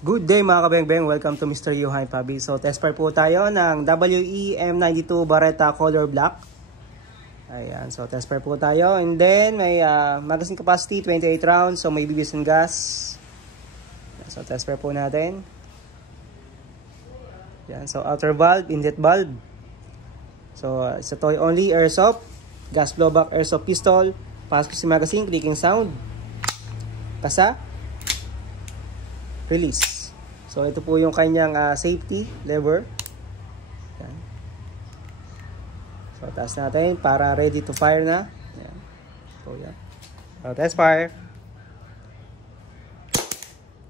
Good day mga kabengbeng, welcome to Mr. Yuhan Pabi. So test pair po tayo ng WE-M92 Barretta Color Black. Ayan, so test pair po tayo. And then may magazine capacity 28 rounds, so may BBs and gas. So test pair po natin. Ayan, so outer bulb, inlet bulb. So it's a toy only, airsoft, gas blowback airsoft pistol, pasok si magazine, clicking sound, kasa, release. So ito po yung kanyang safety lever. Yan. So taas natin para ready to fire na. Yan. So yan. So test fire.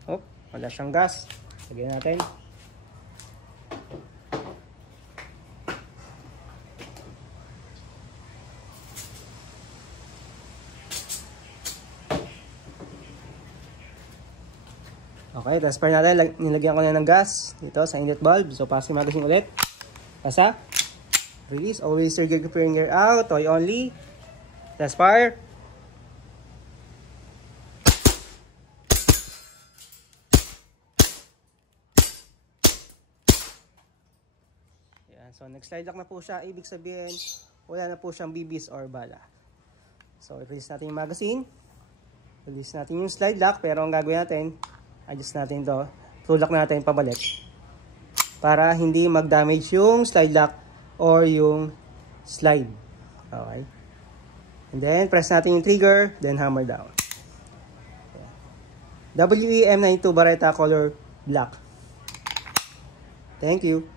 Oh, wala siyang gas. Lagyan natin. Okay, test fire natin. Nilagyan ko na ng gas dito sa inlet bulb. So, pasok yung magazine ulit. Pasa. Release. Always your gear finger out. Toy only. Test fire. Yan. So, nag-slide lock na po siya. Ibig sabihin, wala na po siyang BBs or bala. So, release natin yung magazine. Release natin yung slide lock. Pero ang gagawin natin, adjust natin to, tulak natin pabalik para hindi mag-damage yung slide lock or yung slide. Okay. And then, press natin yung trigger, then hammer down. WE-M92 Barretta Color Black. Thank you.